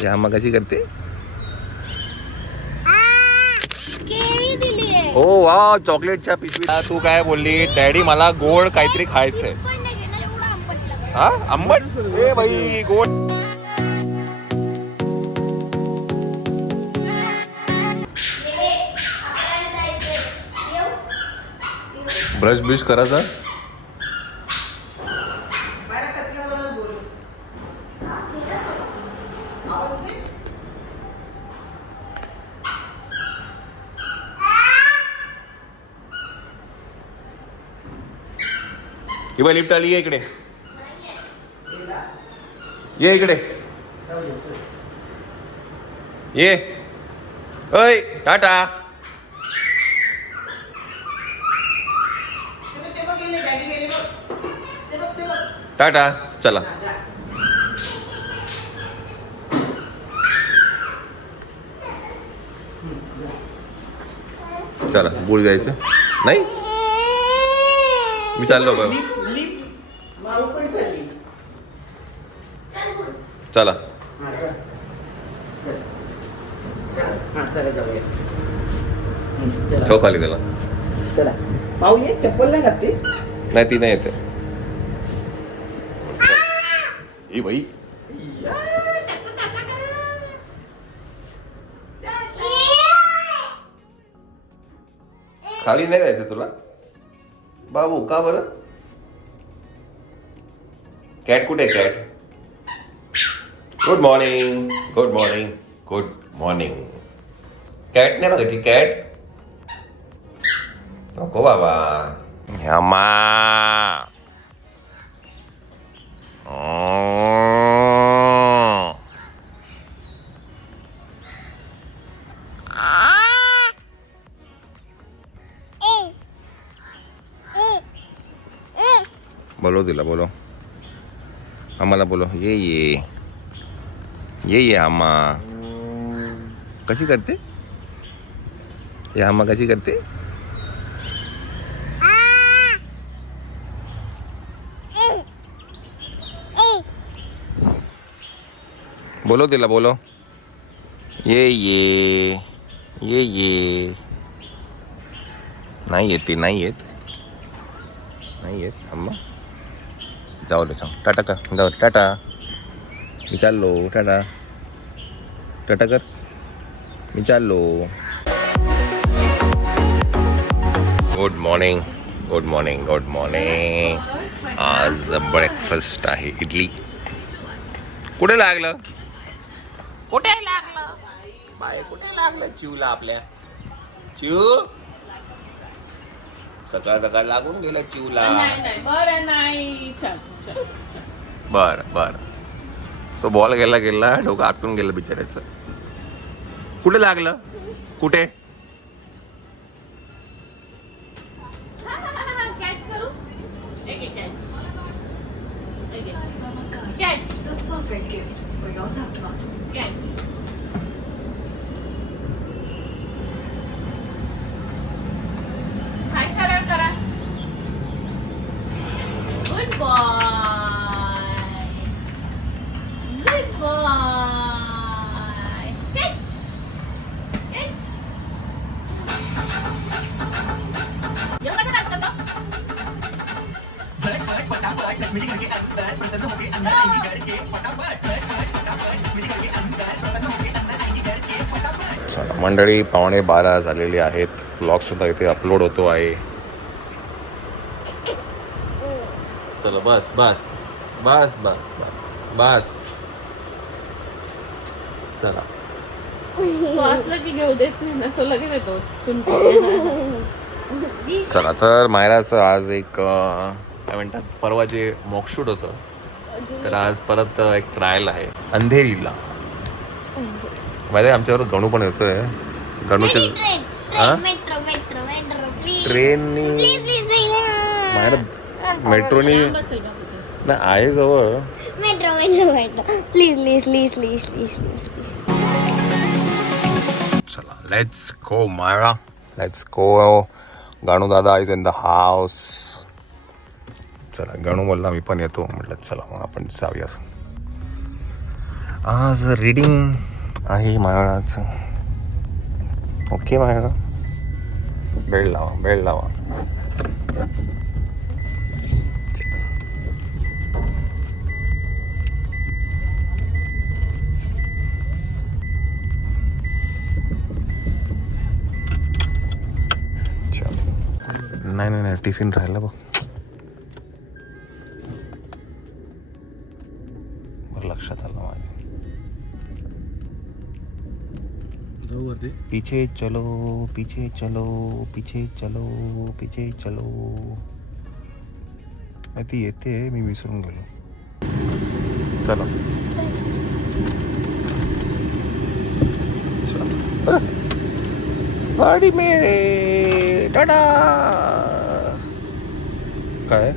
या मग कशी करते. ओ वा चॉकलेटच्या पिशवीला तू काय बोलली डॅडी मला गोड काहीतरी खायचंय. हा आंबट ए बाई गोड. ब्रश ब्रश करायचा. किंवा लिफ्ट आली इकडे ये इकडे ये ओय टाटा. टाटा चला. चला बुड जायचं नाही. मी चाललो बाबा. चला ठेव खाली त्याला. चला पाहू ये. चप्पल नाही घातलीस. नाही ती नाही येते. ए बाई खाली नाही जायचं तुला बाबू. का बरं. कॅट कुठे आहे cat. Good morning good morning good morning. Cat नाही बघायची कॅट. नको बाबा. ह्यामा बोलो तिला बोलो. आम्हाला बोलो. ये ये ये ये आम्हा. कशी करते ये आम्हा कशी करते. बोलो तिला बोलो. ये ये ये ये. नाही येत ती नाही येत नाही येत. अम्मा जाऊ दे. सांग टाटा कर. जाऊ टाटा. मी चाललो. टाटा टाटा कर. मी चाललो. Good morning good morning good morning. आज ब्रेकफास्ट आहे इडली. कुठे लागलं कुठे लागलं बाय कुठे लागलं चिवला आपल्या. चिव सकाळ सकाळ लागून गेला चिवला. बर बर. तो बॉल गेला गेला डोकं आपटून गेलं बिचारायचं. कुठे लागलं कुठे. Good boy. Good boy. Catch. Catch. Yung ka sa ba? मंडळी 11:15 झालेली आहेत. ब्लॉग सुद्धा इथे अपलोड होतो आहे. चला बस बस बस बस बस बस. चला वाचलं की घेऊ देत नाही ना तो लगेच येतो. चला तर मायराचं आज एक काय म्हणतात परवा जे मॉकशूट होतं तर आज परत एक ट्रायल आहे अंधेरीला. माहिती आहे आमच्यावर गणू पण येतोय. गणूच्या ट्रेननी मायरा मेट्रोनी नाही आहे जवळ. Metro metro metro please please please please please please. चला let's go Myra let's go. Ganu Dada is in the house. चला गणू बोलला मी पण येतो. म्हटलं चला मग आपण जाऊया. आज रीडिंग आहे मायराचं. ओके मायरा, बेल्ट लावा, बेल्ट लावा. नाही नाही नाही, टिफिन राहिला बघ. बरं लक्षात आलं माझ्या. पीछे चलो पीछे चलो पीछे चलो पीछे चलो. नाही ती येते, मी विसरून गेलो. चलो गाडी मेरे टाटा. काय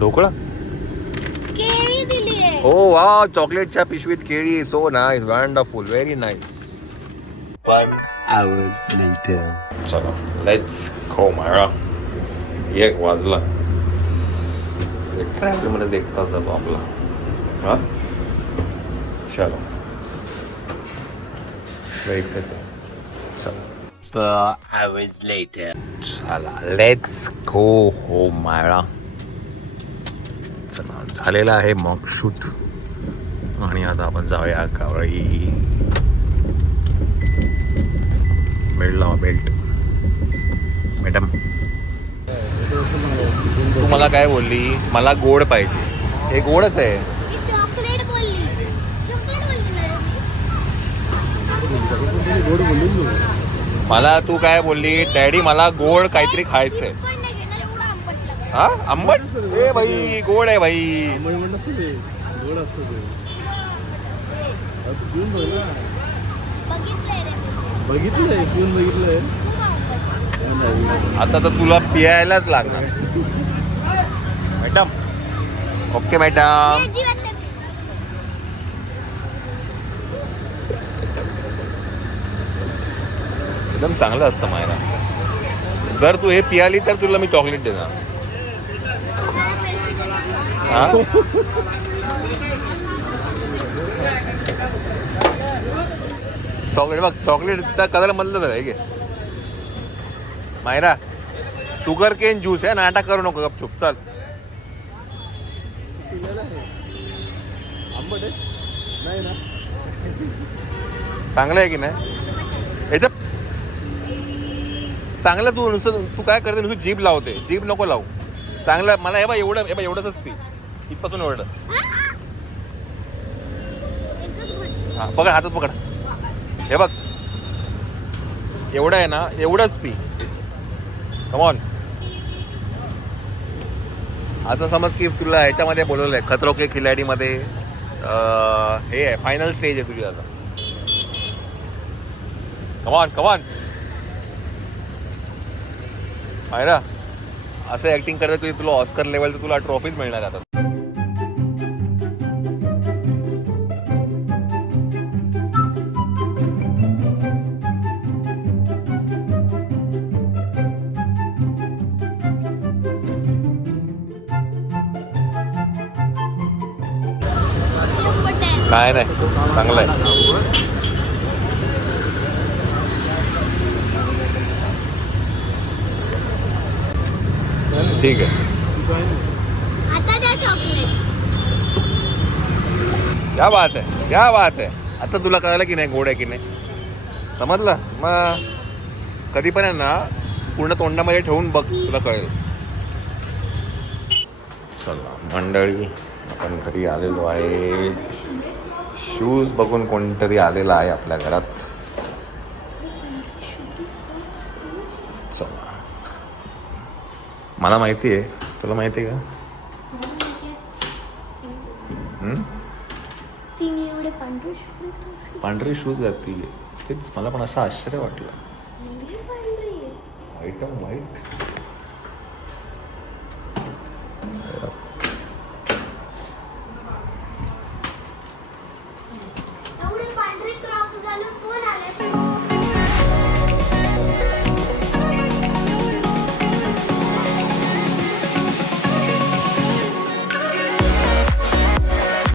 ढोकळा? केळी दिली आहे. ओ वा, चॉकलेटच्या पिशवीत केळी. So nice, wonderful, very nice. 1 hour later. चलो लेट्स गो मायरा. 1 वाजला. ट्रॅव्हलमध्ये 1 तास जातो आपला. हा चलो वेट कसं. चलो 4 hours later. चला लेट्स गो होम मायरा. चला झालेला आहे मॉक शूट आणि आता आपण जाऊया कावळी. बेल्ट लावा, बेल्ट. मॅडम तू मला काय बोलली? मला गोड पाहिजे. हे गोडच आहे. मी चॉकलेट बोलली. चॉकलेट बोलली ना मी. मला तू काय बोलली? डॅडी मला गोड काहीतरी खायचंय. पण नाही घेणार, एवढं आंबट लागलं. हा आंबट? ए भाई गोड आहे भाई. बघितलंय रे मी. आता तर तुला पियायलाच लागणार. Madam okay madam. अजिबात नाही. एकदम चांगलं असतं मायरा. जर तू हे पियाली तर तुला मी चॉकलेट देणार. मला पैसे दे. हा चॉकलेट बघ, चॉकलेटचा कलर मधलं आहे घे मायरा. शुगर केन ज्यूस आहे, नाटक करू नको, गपचूप चल. चांगलं आहे की नाही? याच्या चांगलं. तू नुसतं तू काय करते, नुसतं जीभ लावते. जीभ नको लावू. चांगलं मला हे बघ, एवढं हे बघ, एवढंच पी. इथपासून एवढं. हा पकड, हातात पकड. हे बघ एवढं आहे ना, एवढंच पी. कमॉन. असं समज की तुला ह्याच्यामध्ये बोलवलं आहे खतरो के खिलाडीमध्ये. हे आहे फायनल स्टेज आहे तुझी आता. कमॉन कमॉन मायरा. असं ऍक्टिंग करत की तुला ऑस्कर लेवल तर तुला ट्रॉफीज मिळणार आता. काय नाही, चांगलं आहे. ठीक आहे. आता द्या चॉकलेट. क्या बात आहे, क्या बात आहे. आता तुला कळलं की नाही गोड आहे की नाही, समजलं? मग कधी पण आहे ना पूर्ण तोंडामध्ये ठेवून बघ, तुला कळेल. चला मंडळी, आपण घरी आलेलो आहे. शूज बघून कोणतरी आलेला आहे आपल्या घरात. चला मला माहिती आहे, तुला माहिती आहे का? तिने एवढे पांढरे शूज. पांढरे शूज घातली, तेच मला पण असं आश्चर्य वाटलं. व्हाईट